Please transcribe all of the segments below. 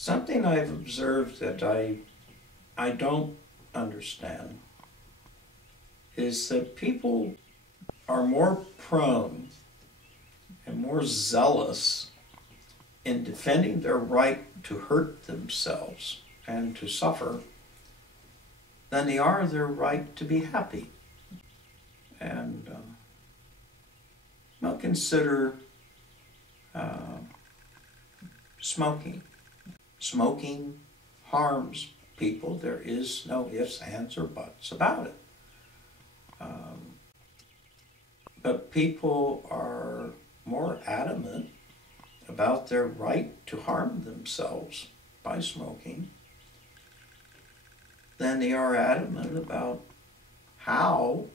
Something I've observed that I don't understand is that people are more prone and more zealous in defending their right to hurt themselves and to suffer than they are their right to be happy. And now consider smoking. Smoking harms people. There is no ifs, ands, or buts about it. But people are more adamant about their right to harm themselves by smoking than they are adamant about how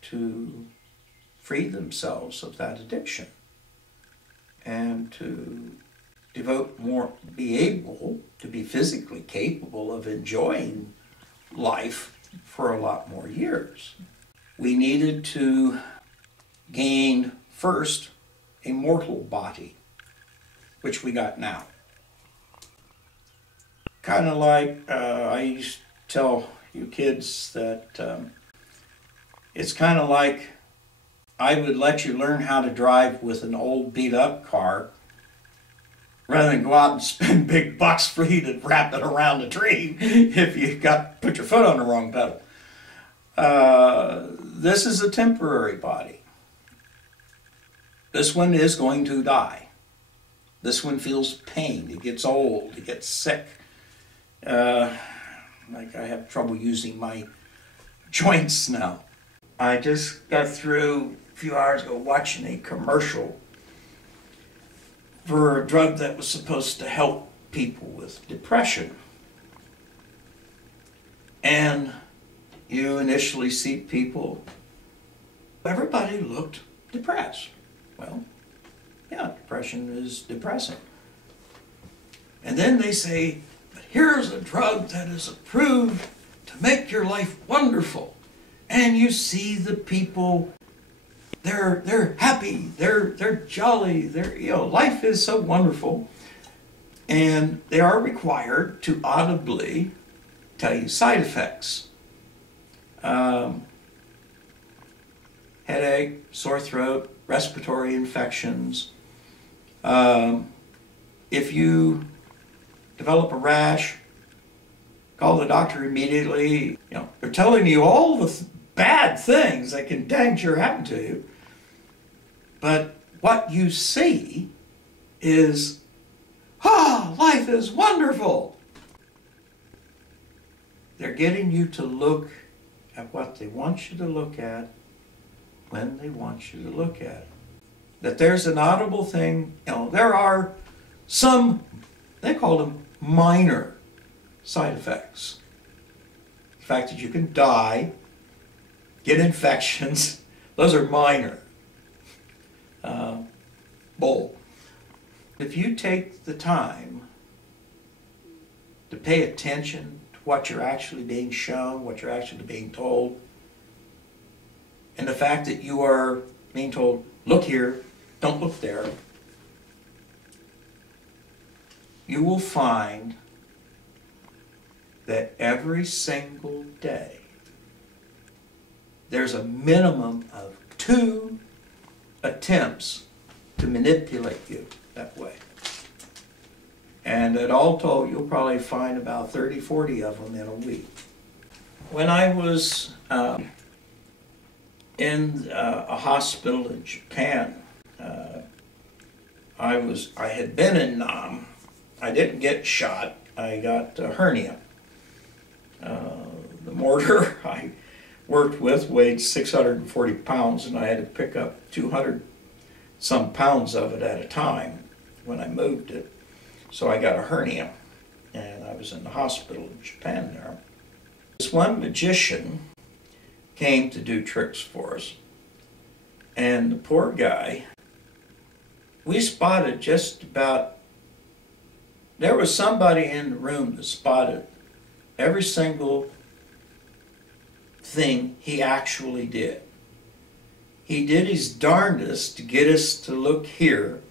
to free themselves of that addiction and to devote more, be able to be physically capable of enjoying life for a lot more years. We needed to gain first a mortal body, which we got now. Kind of like I used to tell you kids that it's kind of like I would let you learn how to drive with an old beat-up car rather than go out and spend big bucks for you to wrap it around a tree if you put your foot on the wrong pedal. This is a temporary body. This one is going to die. This one feels pain. It gets old. It gets sick. Like I have trouble using my joints now. I just got through a few hours ago watching a commercial for a drug that was supposed to help people with depression. And you initially see people, everybody looked depressed. Well, yeah, depression is depressing. And then they say, but here's a drug that is approved to make your life wonderful. And you see the people, they're happy, they're jolly, life is so wonderful. And they are required to audibly tell you side effects. Headache, sore throat, respiratory infections. If you develop a rash, call the doctor immediately. They're telling you all the bad things that can dang sure happen to you. But what you see is, life is wonderful. They're getting you to look at what they want you to look at when they want you to look at it. That there's an audible thing, there are some, they call them minor side effects. The fact that you can die, get infections, those are minor. Bull. If you take the time to pay attention to what you're actually being shown, what you're actually being told, and the fact that you are being told, look here, don't look there, you will find that every single day there's a minimum of 2 attempts to manipulate you that way. And at all told, you'll probably find about 30, 40 of them in a week. When I was in a hospital in Japan, I had been in Nam. I didn't get shot. I got a hernia. The mortar I worked with weighed 640 pounds, and I had to pick up 200 some pounds of it at a time when I moved it. So I got a hernia, and I was in the hospital in Japan there. This one magician came to do tricks for us, and the poor guy, we spotted just about, there was somebody in the room that spotted every single thing he actually did. He did his darndest to get us to look here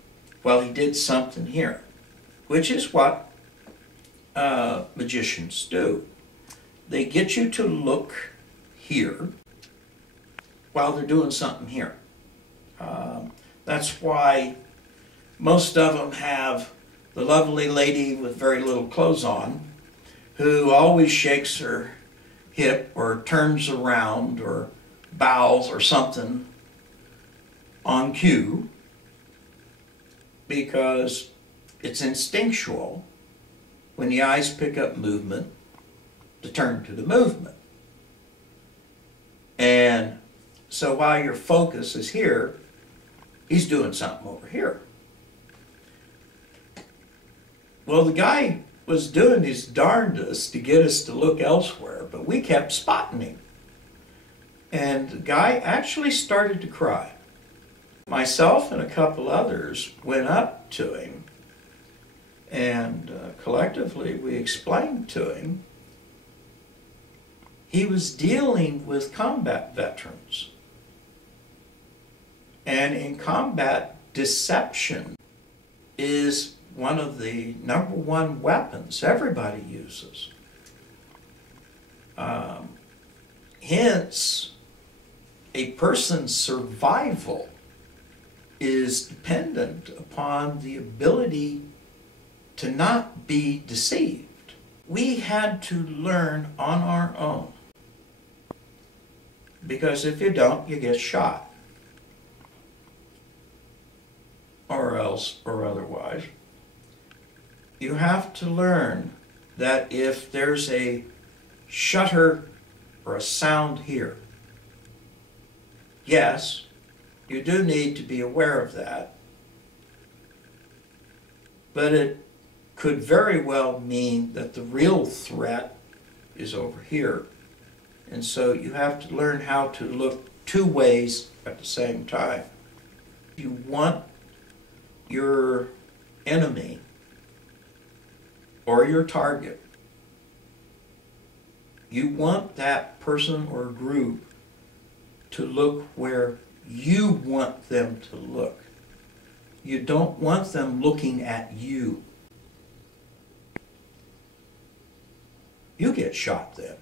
while he did something here, which is what magicians do. They get you to look here while they're doing something here. That's why most of them have the lovely lady with very little clothes on who always shakes her hip or turns around or bows or something on cue, because it's instinctual when the eyes pick up movement to turn to the movement. And so while your focus is here, he's doing something over here. Well, the guy was doing his darndest to get us to look elsewhere, but we kept spotting him. And the guy actually started to cry. Myself and a couple others went up to him, and collectively we explained to him he was dealing with combat veterans. And in combat, deception is one of the number one weapons everybody uses. Hence, a person's survival is dependent upon the ability to not be deceived. We had to learn on our own, because if you don't, you get shot, or else, or otherwise. You have to learn that if there's a shutter or a sound here, yes, you do need to be aware of that, but it could very well mean that the real threat is over here. And so you have to learn how to look two ways at the same time. You want your enemy or your target, you want that person or group to look where you want them to look. You don't want them looking at you. You get shot then.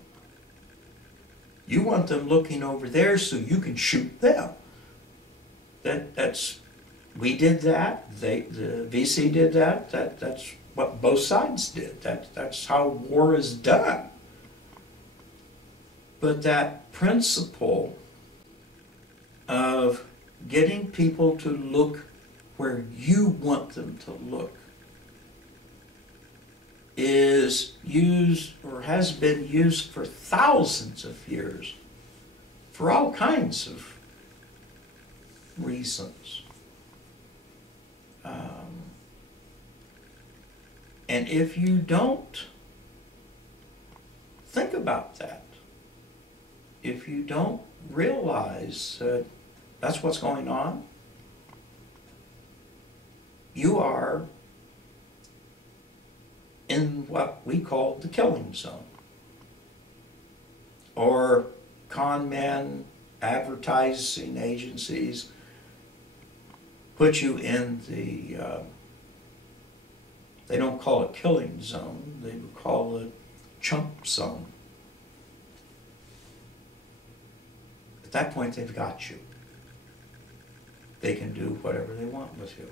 You want them looking over there so you can shoot them. We did that. The VC did that. That's what both sides did. That's how war is done. But that principle of getting people to look where you want them to look is used, or has been used for thousands of years, for all kinds of reasons. And if you don't think about that, if you don't realize that that's what's going on, you are in what we call the killing zone. Or con men, advertising agencies put you in the, they don't call it killing zone, they would call it chump zone. At that point, they've got you. They can do whatever they want with you.